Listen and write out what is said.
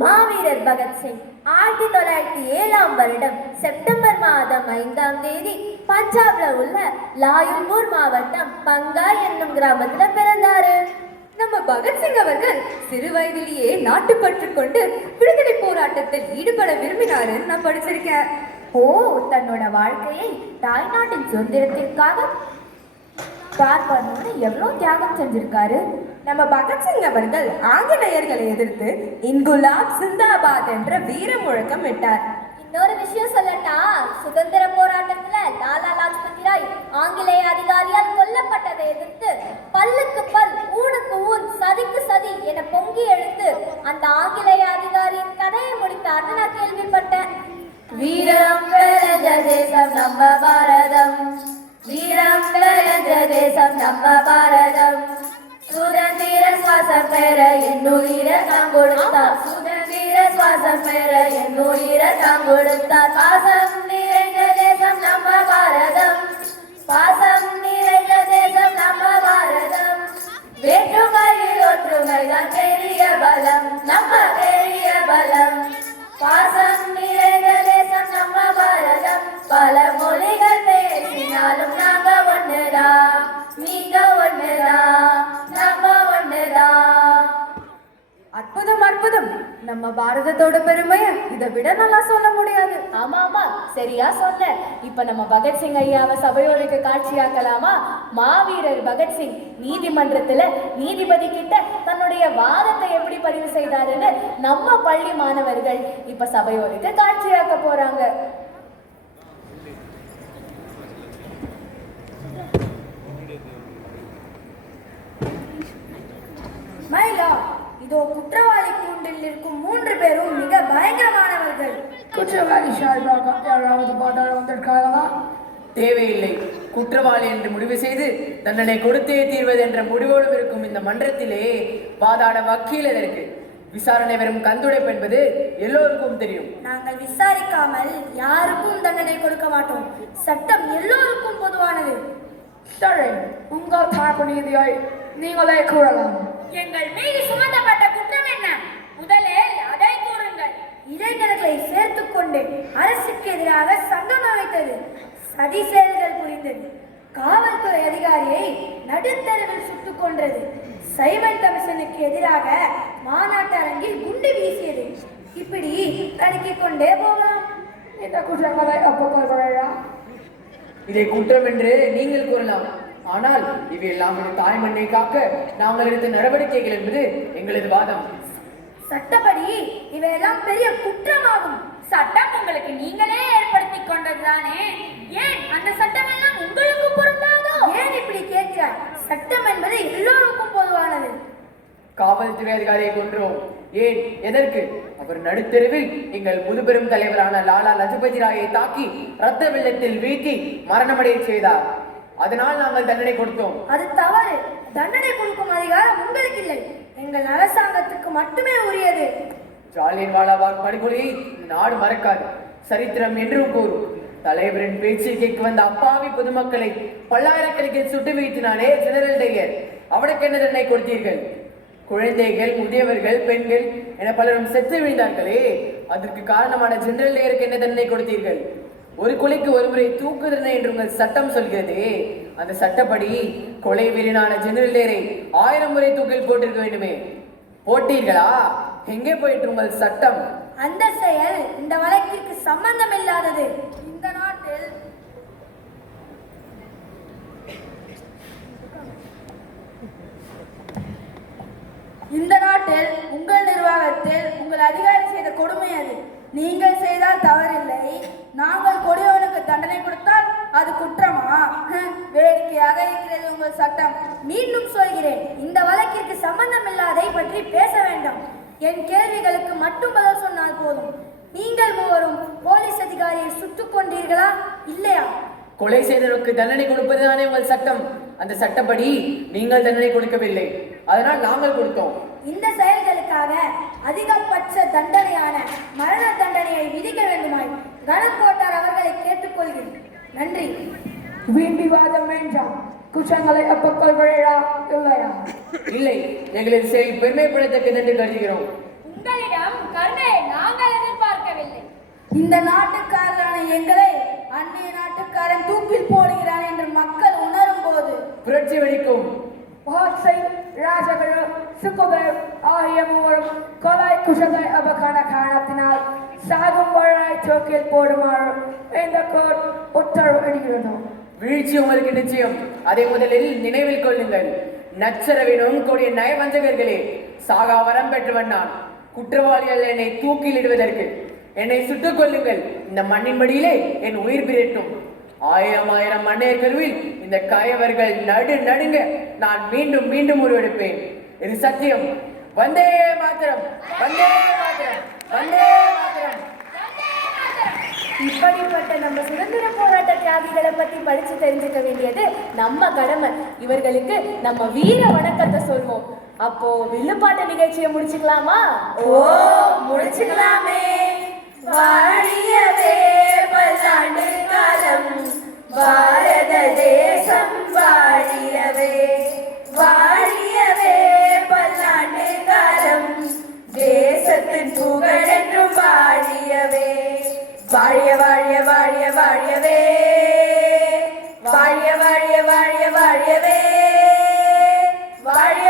மாவீரர் பகத்சிங் 1907ஆம் வருடம் செப்டம்பர் மாதம் 5ஆம் தேதி பஞ்சாப்ல உள்ள லாயுல்பூர் மாவட்டம் பங்கா என்னும் கிராமத்துல பிறந்தாரு. நம்ம பகத்சிங் அவர்கள் சிறு வயதிலேயே நாட்டுப்பற்று கொண்டு விடுதலை போராட்டத்தில் ஈடுபட விரும்பினாருன்னு நான் படிச்சிருக்கேன். தன்னோட வாழ்க்கையை தாய்நாட்டின் சுதந்திரத்திற்காக பார்ப்பனோட எவ்வளவு தியாகம் செஞ்சிருக்காரு. நம்ம பகத்சிங் அவர்கள் ஆங்கிலேயர்களை எதிர்த்து இன்குலாப் சிந்தாபாத் என்ற வீர முழக்கம் விட்டார். இன்னொரு விஷயம் சொல்லட்டா, சுதந்திர போராட்டத்துல லாலா லாஜ்பத் ராய் ஆங்கிலேய அதிகாரியால் கொல்லப்பட்டதை எதிர்த்து பல்லுக்கு பல் ஊனுக்கு ஊன் சதிக்கு சதி என பொங்கி எழுத்து அந்த ஆங்கிலேய அதிகாரியின் கதையை முடித்தார்னு நான் கேள்விப்பட்டேன். வீரம் விளைஞ்ச தேசம் நம்ம பாரதம், வீரம் விளைஞ்ச தேசம் நம்ம பாரதம், சுதந்திர சுவாசம் பெற என்னுயிரை தாம் கொடுத்தார், சுதந்திர சுவாசம் பெற என்னுயிரை தாம் கொடுத்தார். பாசம் நிறைந்த தேசம் நம்ம பாரதம், பாசம் நிறைந்த தேசம் நம்ம பாரதம், வேற்றுமையில் ஒற்றுமைதான் பெரிய பலம், நம்ம பெரிய பலம். பாசம் நிறைந்த தேசம் நம்ம பாரதம், பல மொழிகள் பேசினாலும் நாங்க ஒண்ணுதான், நீங்க ஒண்ணுதான், நம்ம ஒண்ணுதான். அற்புதம் அற்புதம். நம்ம பாரதத்தோட பெருமையை இதை விட நல்லா சொல்ல முடியாது. ஆமா சரியா சொன்ன. இப்ப நம்ம பகத்சிங் ஐயாவை சபையோருக்கு காட்சியாக்கலாமா? மாவீரர் பகத்சிங் நீதிமன்றத்துல நீதிபதி கிட்ட தன்னுடைய வாதத்தை எப்படி பதிவு செய்தாருன்னு நம்ம பள்ளி மாணவர்கள் இப்ப சபையோருக்கு காட்சியாக்க போறாங்க. மயிலா, இதோ குற்றவாளி கூண்டில் இருக்கும் 3 பேரும் மிக பயங்கரமானவர்கள். குற்றவாளி சார்பாக யாராவது பாதாள வந்திருக்காங்களா? தேவையில்லை. குற்றவாளி என்று முடிவு செய்து தண்டனை கொடுத்தே தீர்வது என்ற முடிவோடும் இருக்கும் இந்த மன்றத்திலே பாதாள வக்கீல் எதற்கு? விசாரணை வெறும் கந்துடைப்பு என்பது எல்லோருக்கும் தெரியும். நாங்கள் விசாரிக்காமல் யாருக்கும் தண்டனை கொடுக்க மாட்டோம். சட்டம் எல்லோருக்கும் பொதுவானது. சரி, உங்கள் தரப்பு நீதியை நீங்களே கூறலாம். எங்கள் மீது சுமத்தப்பட்ட குற்றம் என்ன? முதலில் அதை கூறுங்கள். இளைஞர்களை சேர்த்துக் கொண்டு அரசுக்கு எதிராக சங்கம் அமைத்தது, சதி செயல்கள் புரிந்தது, காவல்துறை அதிகாரியை நடுத்தருவில் சுட்டுக் கொன்றது, சைமன் கமிஷனுக்கு எதிராக மாநாட்டு அரங்கில் குண்டு வீசியது. இப்படி அடுக்கிக் கொண்டே போகலாம். இந்த குற்றங்களை ஒப்புக்கொள்கிறீர்களா? இதை குற்றம் என்று நீங்கள் கூறலாம். ஆனால் இவையெல்லாம் தாய் மண்ணை காக்க நாங்கள் எடுத்த நடவடிக்கைகள் என்பது எங்களது வாதம். சட்டப்படி இவையெல்லாம் பெரிய குற்றமாகும். சட்டம் உங்களுக்கு நீங்களே ஏற்படுத்தி கொண்டதுதானே? ஏன் அந்த சட்டம் எல்லாம் உங்களுக்கு பொருந்தாதோ? ஏன் இப்படி கேட்கிறார்? சட்டம் என்பது எல்லோருக்கும் பொதுவானது. காவல்துறை அதிகாரியை கொன்றோம். ஏன், எதற்கு? அவர் நடுத்தெருவில் எங்கள் முதுபெரும் தலைவரான லாலா லஜபதி ராயை தாக்கி ரத்த வெள்ளத்தில் வீழ்த்தி மரணமடைய செய்தார். அதனால் நாங்கள் தண்டனை கொடுத்தோம். அது தவறு. தண்டனை கொடுக்கும் அதிகாரம் உங்களுக்கு இல்லை, எங்கள் அரசாங்கத்துக்கு மட்டுமே உரியது. ஜாலியன்வாலாபாக் படுகொலையை நாடு மறக்காது, சரித்திரம் என்றும் கூறும். தலைவரின் பேச்சை கேட்க வந்த அப்பாவி பொதுமக்களை பல்லாயிரக்கணக்கில் சுட்டு வீழ்த்தினானே ஜெனரல் டையர், அவனுக்கு என்ன தண்டனை கொடுத்தீர்கள்? குழந்தைகள், முதியவர்கள், பெண்கள் என பலரும் செத்து வீழ்ந்தார்களே, அதற்கு காரணமான ஜெனரல் டையருக்கு என்ன தண்டனை கொடுத்தீர்கள்? ஒரு கொலைக்கு ஒரு முறை தூக்கு தண்டனை என்று உங்கள் சட்டம் சொல்கிறது. அந்த சட்டப்படி கொலை வீரனான ஜெனரல் டேரை 1000 முறை தூக்கில் போட்டிருக்க வேண்டுமே. போட்டீர்களா? எங்கே போயிட்டு உங்கள் சட்டம்? அந்த செயல் இந்த வழக்கிற்கு சம்பந்தம் இல்லாதது. இந்த நாட்டில் உங்கள் நிர்வாகத்தில் உங்கள் அதிகாரி செய்த கொடுமை அது. நீங்கள் செய்தால் தவறில்லை, நாங்கள் கொடியவனுக்கு தண்டனை கொடுத்தால் அது குற்றமா? வேடிக்கையாக இருக்கிறது உங்கள் சட்டம். மீண்டும் சொல்கிறேன், இந்த வழக்கிற்கு சம்பந்தமில்லாதை பற்றி பேச வேண்டாம். என் கேள்விகளுக்கு மட்டும் பதில் சொன்னால் போதும். நீங்கள் மூவரும் போலீஸ் அதிகாரியை சுட்டுக் கொண்டீர்களா இல்லையா? கொலை செய்தவருக்கு தண்டனை கொடுப்பதுதானே உங்கள் சட்டம். அந்த சட்டப்படி நீங்கள் தண்டனை கொடுக்கவில்லை, அதனால் நாங்கள் கொடுத்தோம். இந்த செயல்களுக்காக அதிகபட்ச தண்டனையான மரண தண்டனையை விதிக்க வேண்டுமாய் கணக்கோட்டார் அவர்களை கேட்டுக்கொள்கிறேன். நன்றி. வீண் விவாதம் வேண்டாம். குற்றங்களை ஒப்புக்கொள்கிறீர்களா இல்லையா? இல்லை, எங்களது செயல் பெருமைப்படத்தக்கது என்று கருதுகிறோம். உங்களிடம் இந்த நாட்டுக்காரரான எங்களை அந்நிய நாட்டுக்காரன் தூக்கில் போடுகிறான் என்று மக்கள் உணரும் போது புரட்சி வெடிக்கும். பகத் சிங், ராஜகுரு, சுக்குதேவ் ஆகிய மூவரும் கொலை குஷத்தை அபகான காரணத்தினால் சாகும் வரை தூக்கில் போடுமாறு இந்த கோர்ட் உத்தரவு இடுகிறது. வீழ்ச்சி உங்களுக்கு நிச்சயம். அதை முதலில் நினைவில் கொள்ளுங்கள். நச்சரவினும் கூடிய நயவஞ்சகர்களே, சாகா வரம் பெற்றவன் நான். குற்றவாளிகள் என்னை தூக்கிலிடுவதற்கு என்னை சுட்டுக் கொள்ளுங்கள். இந்த மண்ணின் மடியிலே என் உயிர் பிறட்டும். ஆயிரம் ஆயிரம் மண்ணைய கருவில் இந்த கயவர்கள் நடுங்க நான் மீண்டும் மீண்டும் உருவெடுப்பேன். இது சத்தியம். வந்தே மாத்திரம், வந்தே மாத்திரம், வந்தே மாத்திரம். இப்படிப்பட்ட நம்ம சுதந்திர போராட்ட தியாகிகளை பத்தி படிச்சு தெரிஞ்சுக்க வேண்டியது நம்ம கடமை. இவர்களுக்கு நம்ம வீர வணக்கத்தை சொல்வோம். அப்போ வில்லுப்பாட்டு நிகழ்ச்சியை முடிச்சுக்கலாமா? முடிச்சுக்கலாமே. வாழியவே பல்லாண்டு காலம் பாரத தேசம் வாழியவே, வாழியவே பல்லாண்டு காலம் தேசத்தின் புகழென்றும் வாழியவே. வாழிய வாழிய வாழிய வாழியவே, வாழிய வாழிய வாழிய வாழியவே, வாழிய